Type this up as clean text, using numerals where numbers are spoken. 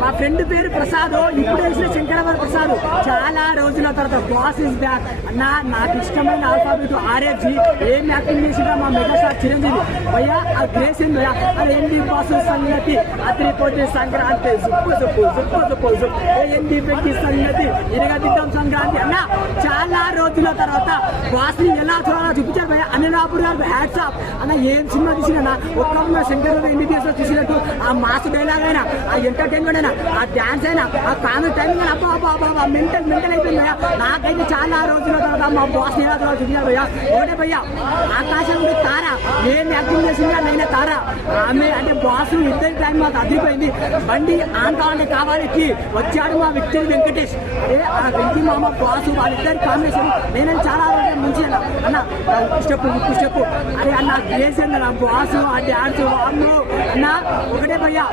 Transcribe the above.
మా ఫ్రెండ్ పేరు ప్రసాద్, ఇప్పుడు వేసిన శంకరవర ప్రసాద్. చాలా రోజుల తర్వాత బాస్ ఇస్ బ్యాక్ అన్న. నాకు ఇష్టమైన ఆల్ఫాబెట్ RFG. ఏం యాక్టింగ్ చేసినా మా మెగాస్టార్ చిరంజీవి భయ్యా. ఆ గ్రేస్ ఏంది భయ్యా, అది ఏంటి బాస్ సంగతి, అదిరిపోతే సంక్రాంతి సుప్పు సుప్పు సుప్పు సుప్పు సుప్పు ఏంటి పెట్టి సంగతి ఇరగదిద్దాం సంక్రాంతి అన్న. చాలా రోజుల తర్వాత బాస్ ని ఎలా చూడాలో చూపించారు భయ్యా. అనిలాపూర్ గారు హ్యాట్స్ ఆఫ్ అన్న. ఏం సినిమా తీసినా ఒక్క శంకర్ MBBS లో చూసినట్టు ఆ మాస్ డైలాగ్ అయినా, ఆ ఎంటర్టైన్మెంట్ అయినా, ఆ డాన్స్ అయినా, ఆ కామెడీ టైమింగ్ అయినా అబ్బా మెంటల్ అయిపోయింది భయ్యా. నాకైతే చాలా రోజుల తర్వాత మా బాస్ ఎలా చూడాలో చూపించారు భయ్యా. ఒకటే భయ్యా, ఆకాశం తార ఏం యాక్టింగ్ చేసిందా నైనా తార. ఆమె అంటే బాస్ ఇద్దరి టైం మాకు అదిరిపోయింది. బండి ఆంకాలని కావాలికి వచ్చాడు మా వ్యక్తి వెంకటేష్. అదే ఆ వెంకీ మామ బాసు వాళ్ళిద్దరి కాంబినేషన్ నేను చాలా రోజులు మంచి అన్న. స్టెప్ అరే అన్న గ్రేస్ అన్న బాసు ఆ డాన్స్ అన్న. ఒకటే భయ్యా